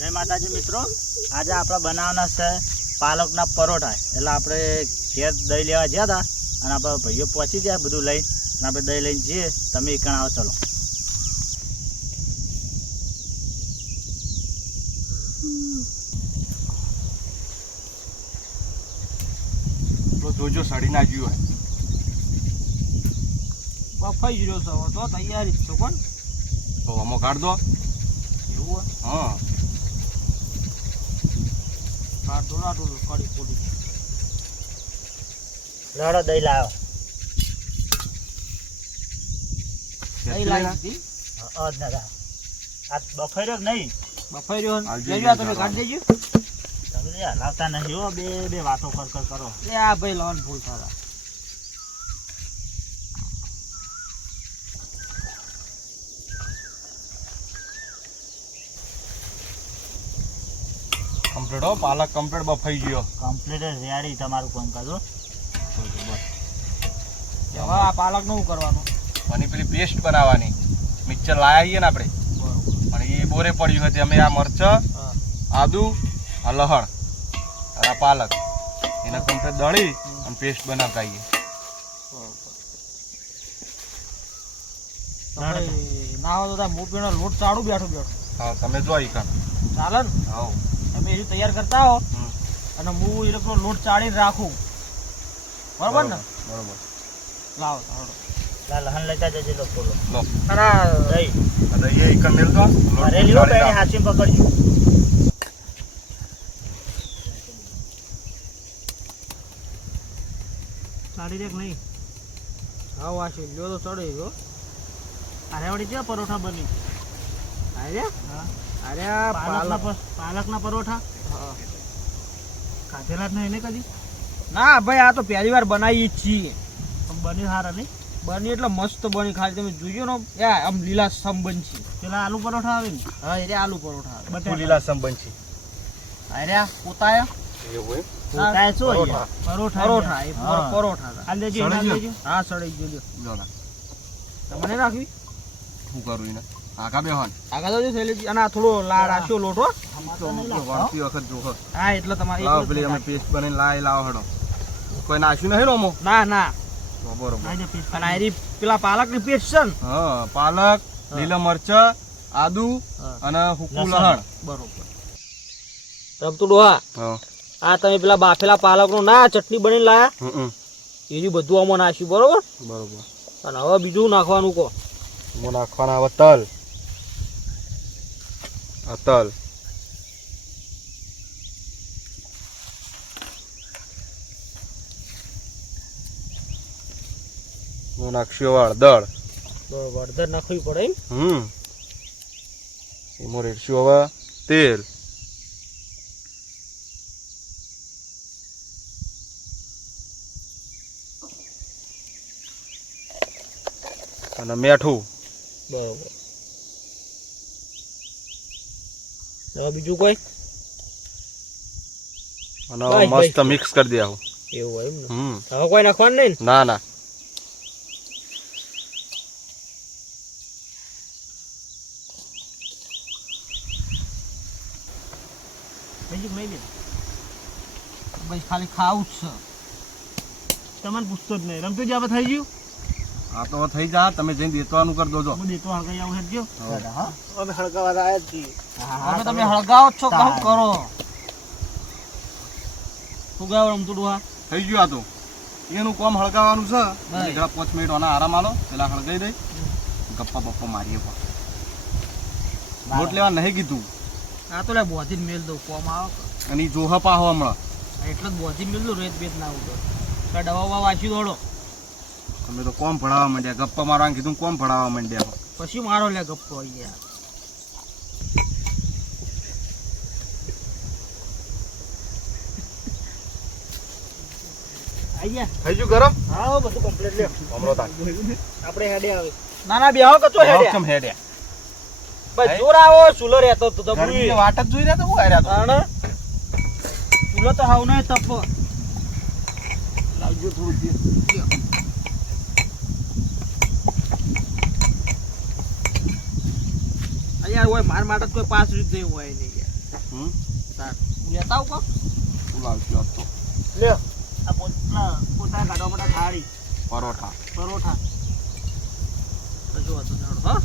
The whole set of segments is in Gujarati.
જય માતાજી મિત્રો, આજે આપણે બનાવવાના છે પાલકના પરોઠા. એટલે આપણે ઘેર દહીં લેવા ગયા હતા અને આપણે ભાઈઓ પહોંચી ગયા બધું લઈને, અને આપણે દહીં લઈને જઈએ. તમે એકણ આવો, ચલો. જોજો સડી ના ગયું બફાઈ ગયો છો તો તૈયારી જ છો કોણ તો અમો કાઢ દો. એવું હા કાઢો રાડો કરી પોડી લડો દહીં લાવો. દહીં લાવી દીધી આ બફાઈ રહ્યો કે નહીં? બફાઈ રહ્યો હાલજો, લેજો તમે કાઢી દેજો. તમે તો હલાવતા નહીં હો, બે વાતો કર કરો. એ આ ભાઈ લોન ફૂલ થારા કમ્પ્લીટ હો, પાલક કમ્પ્લીટ બફાઈ ગયો. કમ્પ્લીટ રેડી તમારું કામ કાજો. હવે આ પાલક નું કરવાનું અને પેલી પેસ્ટ બનાવવાની મિક્સર લાયા છીએ ને આપણે, અને એ બોરે પડ્યું હતી. અમે આ મરચાં, આદુ, આ લહણ અને આ પાલક એને કમ્પ્લીટ દળી અને પેસ્ટ બનાવતા આવીએ. ના હોય તો મૂપીનો લોટ ચાડું બેઠું બેઠું હા તમે જો ઈ કામ ચાલે ને. હા તમે એ તૈયાર કરતા હો અને હું એ લોકો લોટ ચાડીને રાખું, બરોબર ને? બરોબર. લાવો લહન લેતા જજે લોકો. લો દહીં અને એ ઈકન મેલ દો. ભરેલી હો, પેલી હાથીમાં પકડજો. ચાડી દેખ નહીં. હા વાસી લ્યો તો ચડી ગયો. અરે વળી કેવા પરોઠા બની? અરે હા, અરે પાલકના પરોઠા હા. ખાધેલા જ નહીં ને કદી? ના ભાઈ, આ તો પહેલી વાર બનાવી જ છીએ. પણ બની સારા નહીં? બની એટલે મસ્ત બની, ખાલી તમે જોજો ને. યા આમ લીલા સંબંધ છે. પેલા આલુ પરોઠા આવે ને? હા એ આલુ પરોઠા આવે. બટાકા. લીલા સંબંધ છે અરે પોતાયા એવું એમ. પોતાએ શું પરોઠા. અહીંયા? પરોઠા પરોઠા એ હા. પરોઠા હતા. હાલ દેજો, સળી હાલ ગયો? દેજો. હા સડી ગયો. લો ના તમને રાખવી શું કરું એને આખા બેહોન આગળ તો થયેલી અને આ થોડો લાડ આશો લોટ હો. વળતી વખત જોખો હા એટલે તમારે લાવો એટલું જ પેલી અમે નાખી. પેસ્ટ બનાવીને લાવો હડો. કોઈ નાખ્યું નહીં રોમો? ના ના. બરોબર. આઈ જા પીસ. અને આરી પેલા પાલકની પેસ્ટ છે ને. હા પાલક, લીલા મરચા, આદુ હા. અને હુકુ લસણ. લહણ. બરોબર. રમતું ડોહા, હા આ તમે પેલા બાફેલા પાલકનું ના ચટણી બની લાયા, હમ એની બધું આમાં નાખ્યું, બરોબર? બરોબર. અને હવે બીજું નાખવાનું કહો. હું નાખવાના હવે તલ. આ તલ હું નાખશું હવે હળદર. બરોબર, હળદર નાખવી પડે એમ. એમાં રેડશું હવે તેલ. અને મીઠું. બરોબર. હવે બીજું કોઈ અને હવે બસ, મસ્ત મિક્સ કરી દે આવું. એવું હોય એમ ને. હવે કોઈ નાખવાનું નહીં ને? ના ના બીજું નહીં બેન. ભાઈ ખાલી ખાવું જ છે. તમને પૂછતો જ નહીં. રમતું જ આપણે થઈ ગયું. આ તો થઈ જા. તમે જઈને દેતવાનું કરી દોજો. હું દેતો હળગાઈ આવું હેડજો. હા. હા, અમે હળગાવા આવ્યા જ છીએ. હવે તમે હળગાવો જ છો, કહું કરો. શું ગાવ રમતું ડોહા? થઈ ગયું. આ તો એનું કામ હળગાવાનું છે. બસ. જરા 5 મિનિટ આના આરામ આલો. પેલા હળગાઈ દઈ ગપ્પા બપ્પા મારીએ પણ. લોટ લેવા નહીં કીધું. આ તો લે બોધી મેલ દઉં કોમ આવે અને ઈ જોહ પાહો હમણાં. એટલે જ બોધી મેલ દઉં, રેત બેત ના ઉડો. દવા વાંચી દોડો તમે તો કોમ ભણાવવા માંડ્યા. ગપ્પા મારવાનું કીધું, કોમ ભણાવવા માંડ્યા. પછી મારો લે ગપ્પો યાર. આઈ ગયા. થઈ ગયું ગરમ? હા, બધું કમ્પ્લીટ લ્યો. હમણાં તાર. આપણે હેડે આવે. ના ના બેહો કચો હેડ્યા. કેમ હેડ્યા? ભાઈ જોર આવો ચૂલો રહેતો તો ગરમીની દબડી. વાટ જ જોઈ રહ્યા તો હું હાર્યા તો. તાણે ચૂલો તો હાવ નહીં તપ. લાવજો થોડું તેલ. યાર હોય માર માટે કોઈ 5 રૂપિયા હોય નહીં યાર. તાર લેતા આવું કોક શું લાવશું આજ તો લ્યો આ પોતા કાઢવા માટે થાળી પરોઠા પરોઠા તો જો તો જાડો હા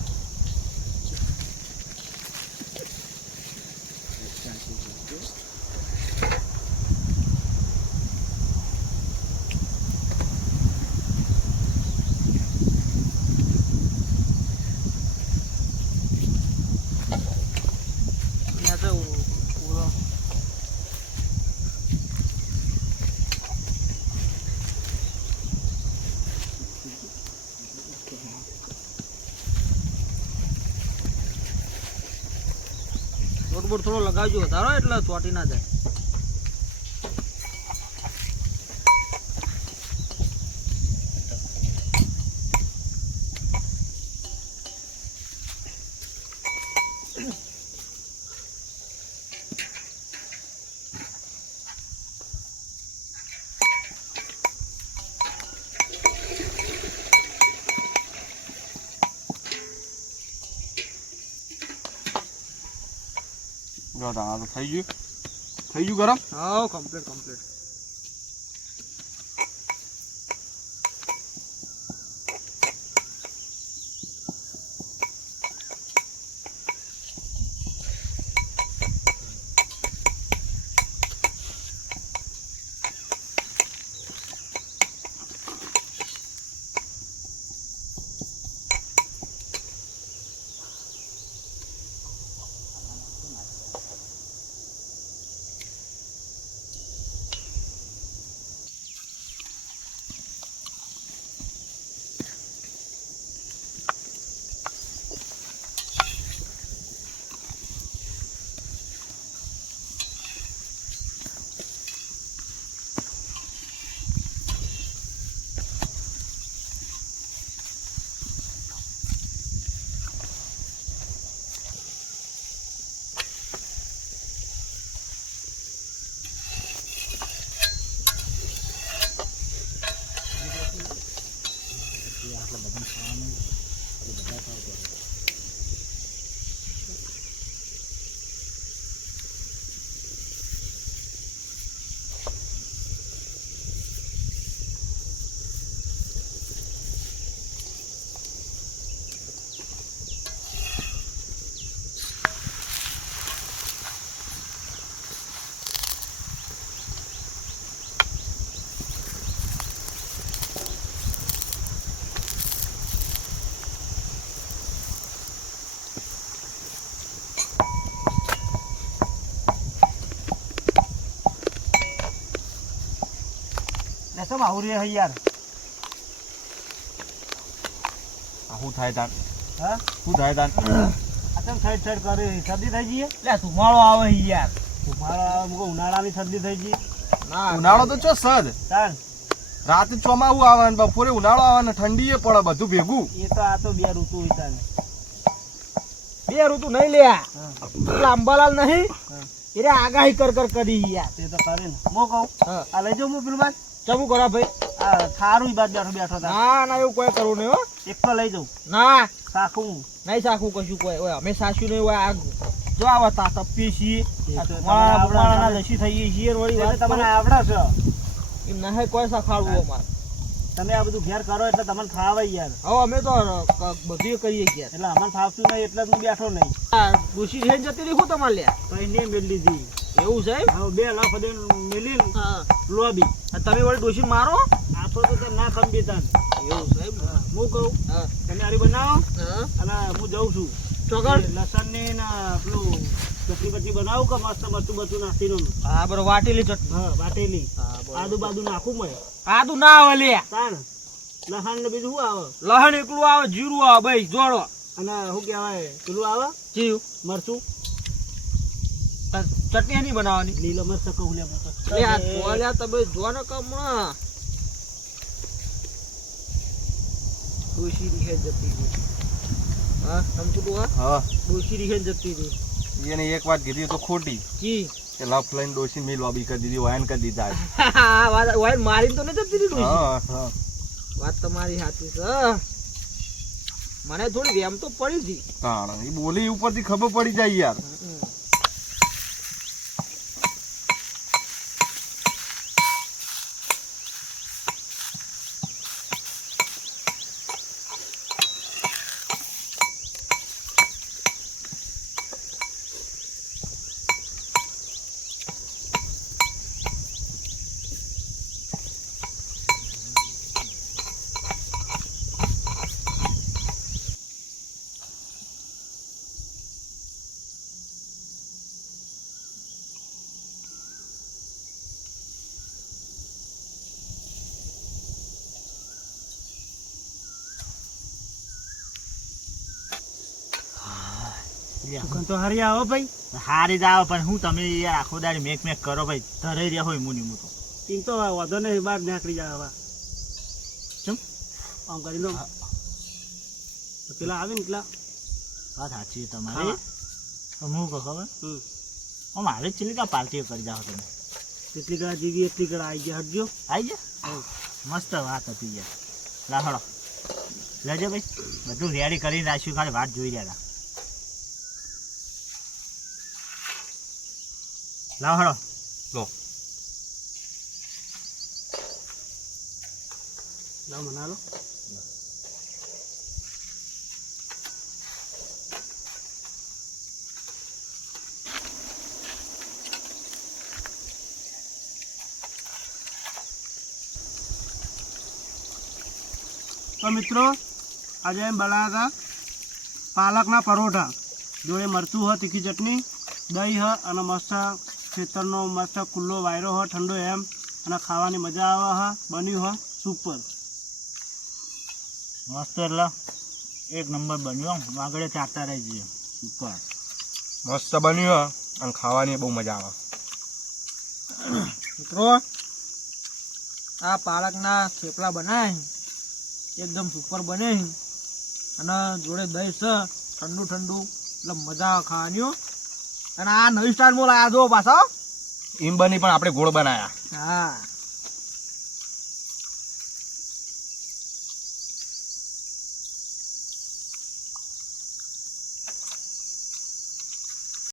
બોટ થોડો લગાવજો વધારો એટલે ચોટી ના જાય જો આ તો થઈ ગયું ગરમ હા કમ્પ્લીટ લેસો આવું રે યાર શું થાય તાન હા શું થાય તાન આતમ સાઈડ કરે શરદી થઈ ગઈ લે ધુમાળો આવે યાર ધુમાળો આવે મુકો ઉનાળાની શરદી થઈ ગઈ ના ઉનાળો તો ચો સદ તાન રાતે ચોમાવું આવે ને બપોરે ઉનાળો આવે ને ઠંડી એ પડે બધું ભેગું એ તો આ તો બે ઋતુ હોય તાન બે ઋતુ નહીં લે અંબાલાલ નહીં એરે આગાહી કર કરી યાર તે તો કરે ને મો કહું આ લઈ જાઉં હું પેલું બાદ ચમુ કરા ભાઈ આ સારું બાદ બેઠો ના એવું કોઈ કરવું નહીં હો એક તો લઈ જાઉં ના સાખું નહીં સાખું કશું કોઈ ઓય અમે સાસુ નહીં હોય આ જો આવા તા તપી છીએ મારા દશી થઈ છીએ વળી વાત તમને આવડે છે એમ ના કોઈ સાખાડવું અમાર તમે આ બધું ઘેર કરો એટલે તમને ખાવાય યાર હવે અમે તો બધું કરીએ યાર એટલે અમને ફાવતું નહીં એટલે હું બેઠો નહીં ડોશી રેન જતી રહી હું તમારે લ્યા કઈને મેળ લીધી એવું છે હવે બે લાખ દે મેલી લોબી તમે વળી ડોશી મારો આપો તો ના ખંભી તાન એવું છે હું કહું તમે આરી બનાવો અને હું જઉં છું ચોગડ લસણ ને પેલું ચટણી બટણી બનાવું કે મસ્ત મરચું બચું નાખીને હા બરો વાટેલી ચટણી હા વાટેલી આદુ બાદુ નાખું મેં આદુ ના આવે લે તાણ લસણ ને બીજું શું આવે લસણ એકલું આવે જીરું આવે ભાઈ જોડો અને શું કહેવાય પેલું આવે જીરું મરચું ચટણી નહીં બનાવવાની લીલો મરચ કહું લે તમે જો ને કમણા ડોશી રીહે જતી રહી હા સમજું હા ડોશી રીહે જતી રહી એને એક વાત કીધી તો ખોટી કી કે લફ લઈને ડોશી મેલ લોબી કરી દીધી વાયન કરી દીધા વાયન મારીને તો નહીં જતી રહી ડોશી હા વાત તમારી સાચી છે મને થોડી વેમ તો પડી હતી તાણ એ બોલી ઉપરથી ખબર પડી જાય યાર સુગંધ તો હારી આવો ભાઈ. હારી જ આવે પણ હું તમે યાર આખો દાડી મેક મેક કરો ભાઈ ધરે રહ્યા હોય મુની હું તો એમ તો વધો નહીં બહાર નીકળી જાય હવે. ચમ આમ કરી લો. પેલા આવે ને પેલા. વાત સાચી છે તમારી. હું કહું ખબર આમ આવે ચીલી પાર્ટીઓ કરી જાઓ તમે એટલી કડા જીવી એટલી કડા આવી ગયા હટજો. આવી ગયા મસ્ત વાત હતી યાર લાહડો લેજો ભાઈ બધું રેડી કરીને રાખ્યું ખાલી વાત જોઈ રહ્યા લાહડો લો લાવ મના લો. તો મિત્રો આજે એમ બનાવ્યા હતા પાલકના પરોઠા જોડે મરચું હ તીખી ચટણી દહીં હ અને મસ્ત ખેતરનો મસ્ત ખુલ્લો વાયરો હ ઠંડો એમ અને ખાવાની મજા આવે હ બન્યું હ સુપર. મસ્ત એટલે એક નંબર બન્યો આગળ ચાટતા રહી જઈએ ઉપર મસ્ત બન્યું અને ખાવાની બહુ મજા આવે. મિત્રો આ પાલકના થેપલા બનાય એકદમ સુપર બને અને જોડે દહીં છે ઠંડુ ઠંડુ એટલે મજા આવે ખાવાની. અને આ નવી સ્ટાઇલ મોલ આ જો પાછો એમ બની પણ આપણે ગોળ બનાયા. હા